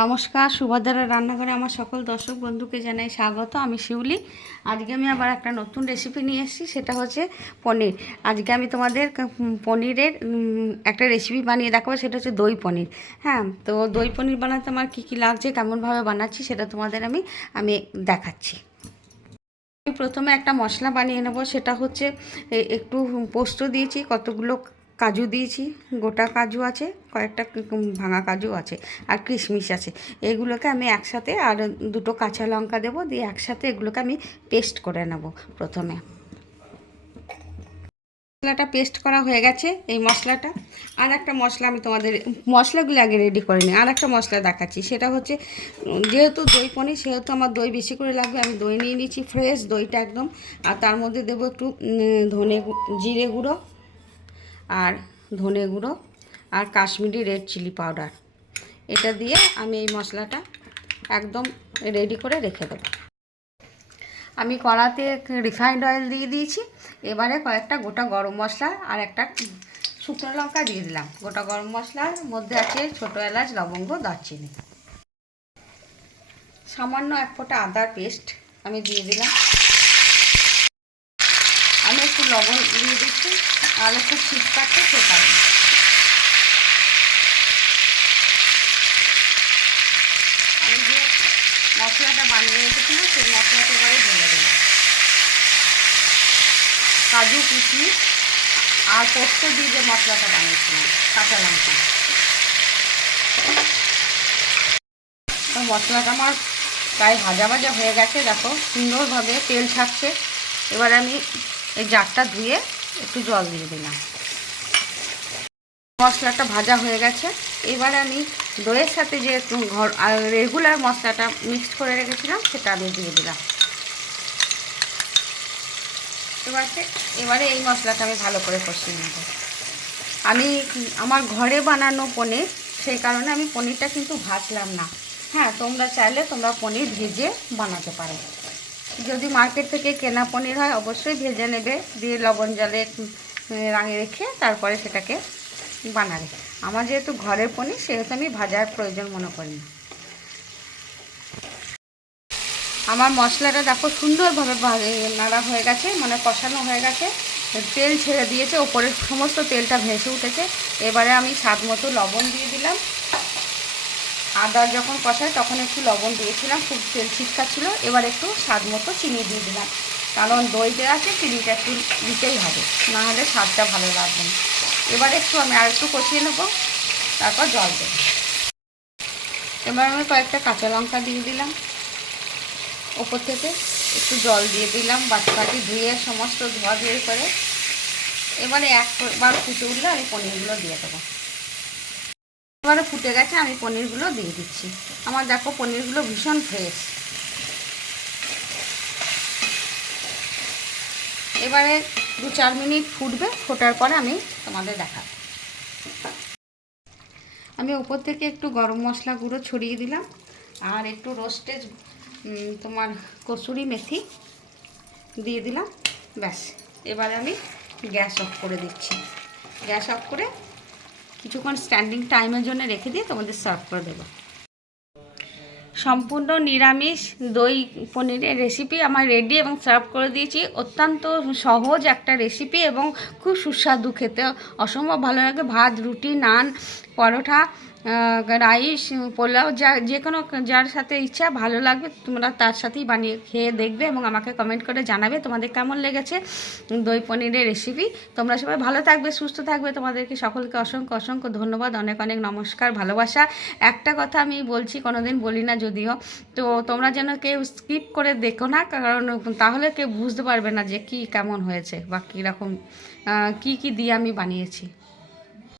নমস্কার, সুভদ্রার রান্নাঘরে আমার সকল দর্শক বন্ধুকে জানাই স্বাগত। আমি শিউলি। আজকে আমি আবার একটা নতুন রেসিপি নিয়ে এসেছি, সেটা হচ্ছে পনির। আজকে আমি তোমাদের পনিরের একটা রেসিপি বানিয়ে দেখাবো, সেটা হচ্ছে দই পনির। হ্যাঁ, তো দই পনির বানাতে আমার কী কী লাগছে, কেমনভাবে বানাচ্ছি, সেটা তোমাদের আমি দেখাচ্ছি। আমি প্রথমে একটা মশলা বানিয়ে নেব, সেটা হচ্ছে একটু পোস্ত দিয়েছি, কতগুলো কাজু দিয়েছি, গোটা কাজু আছে, কয়েকটা ভাঙা কাজু আছে, আর কিশমিশ আছে। এগুলোকে আমি একসাথে, আর দুটো কাঁচা লঙ্কা দেবো, দিয়ে একসাথে এগুলোকে আমি পেস্ট করে নেব প্রথমে। মশলাটা পেস্ট করা হয়ে গেছে, এই মশলাটা। আর একটা মশলা আমি তোমাদের মশলাগুলো আগে রেডি করে নিই, আর একটা মশলা দেখাচ্ছি। সেটা হচ্ছে, যেহেতু দই পনির সেহেতু আমার দই বেশি করে লাগবে। আমি দই নিয়ে নিয়েছি, ফ্রেশ দইটা একদম। আর তার মধ্যে দেবো একটু জিরে গুঁড়ো, আর ধনে গুঁড়ো, আর কাশ্মীরি রেড চিলি পাউডার। এটা দিয়ে আমি এই মশলাটা একদম রেডি করে রেখে দেবো। আমি কড়াতে রিফাইন্ড অয়েল দিয়ে দিয়েছি। এবারে কয়েকটা গোটা গরম মশলা আর একটা শুকনো লঙ্কা দিয়ে দিলাম। গোটা গরম মশলার মধ্যে আছে ছোটো এলাচ, লবঙ্গ, দারচিনি। সামান্য এক ফোঁটা আদার পেস্ট আমি দিয়ে দিলাম। আমি একটু লবণ দিয়ে দিচ্ছি, আর একটু শীত কাটছে সে কারণে। আমি যে মশলাটা বানিয়ে রেখেছিলাম সেই মশলাটা এবারে ঢেলে দিলাম। কাজু, কিশমিশ আর পোস্ত দিয়ে যে মশলাটা বানিয়েছিলাম, কাঁচা লঙ্কা। মশলাটা আমার প্রায় ভাজা ভাজা হয়ে গেছে, দেখো সুন্দরভাবে তেল ছাড়ছে। এবার আমি এই জারটা ধুয়ে একটু জল দিয়ে দিলাম। মশলাটা ভাজা হয়ে গেছে। এবার আমি দইয়ের সাথে যে রেগুলার মশলাটা মিক্সড করে রেখেছিলাম সেটা আমি দিয়ে দিলাম। এবারে এই মশলাটা আমি ভালো করে কষিয়ে নেব। আমি আমার ঘরে বানানো পনির, সেই কারণে আমি পনিরটা কিন্তু ভাজলাম না। হ্যাঁ, তোমরা চাইলে তোমরা পনির ভেজে বানাতে পারো। যদি মার্কেট থেকে কেনা পনির হয় অবশ্যই ভেজে নেবে, দিয়ে লবণ জলে রাঙিয়ে রেখে তারপরে সেটাকে বানাবে। আমার যেহেতু ঘরের পনির সেহেতু আমি ভাজার প্রয়োজন মনে করি না। আমার মশলাটা দেখো সুন্দরভাবে নাড়া হয়ে গেছে, মানে কষানো হয়ে গেছে, তেল ছেড়ে দিয়েছে, ওপরের সমস্ত তেলটা ভেসে উঠেছে। এবারে আমি স্বাদ মতো লবণ দিয়ে দিলাম। আদা যখন কষায় তখন একটু লবণ দিয়েছিলাম, খুব তেল ছিটকাচ্ছিল। এবার একটু স্বাদ মতো চিনি দিয়ে দিলাম, কারণ দই দেওয়া আছে, চিনিটা একটু দিতেই হবে, না হলে স্বাদটা ভালো লাগবে না। এবার আমি আর একটু কষিয়ে নেবো, তারপর জল দেবো। এবার আমি কয়েকটা কাঁচা লঙ্কা দিয়ে দিলাম, ওপর থেকে একটু জল দিয়ে দিলাম, বাটি ধুয়ে সমস্ত ধোয়াধুয়ি করে। এবারে একবার ফুটে উঠলে আমি পনিরগুলো দিয়ে দেবো। এবারে ফুটে গেছে, আমি পনিরগুলো দিয়ে দিচ্ছি। আমার দেখো পনিরগুলো ভীষণ ফ্রেশ। এবারে 2-4 মিনিট ফুটবে, ফোটার পরে আমি তোমাদের দেখাবো। আমি ওপর থেকে একটু গরম মশলা গুঁড়ো ছড়িয়ে দিলাম, আর একটু রোস্টেড তোমার কসুরি মেথি দিয়ে দিলাম। ব্যাস, এবারে আমি গ্যাস অফ করে দিচ্ছি। গ্যাস অফ করে কিছুক্ষণ স্ট্যান্ডিং টাইমের জন্য রেখে দিয়ে তোমাদের সার্ভ করে দেবো। সম্পূর্ণ নিরামিষ দই পনিরের রেসিপি আমার রেডি এবং সার্ভ করে দিয়েছি। অত্যন্ত সহজ একটা রেসিপি এবং খুব সুস্বাদু, খেতে অসম্ভব ভালো লাগে। ভাত, রুটি, নান, পরোটা, রাইস, পোলাও, যে কোনো যার সাথে ইচ্ছা ভালো লাগবে তোমরা তার সাথেই বানিয়ে খেয়ে দেখবে এবং আমাকে কমেন্ট করে জানাবে তোমাদের কেমন লেগেছে দই পনিরের রেসিপি। তোমরা সবাই ভালো থাকবে, সুস্থ থাকবে। তোমাদেরকে সকলকে অসংখ্য অসংখ্য ধন্যবাদ, অনেক অনেক নমস্কার, ভালোবাসা। একটা কথা আমি বলছি, কোনোদিন বলি না যদিও, তো তোমরা যেন কেউ স্কিপ করে দেখো না, কারণ তাহলে কেউ বুঝতে পারবে না যে কি কেমন হয়েছে বা কীরকম কী দিয়ে আমি বানিয়েছি।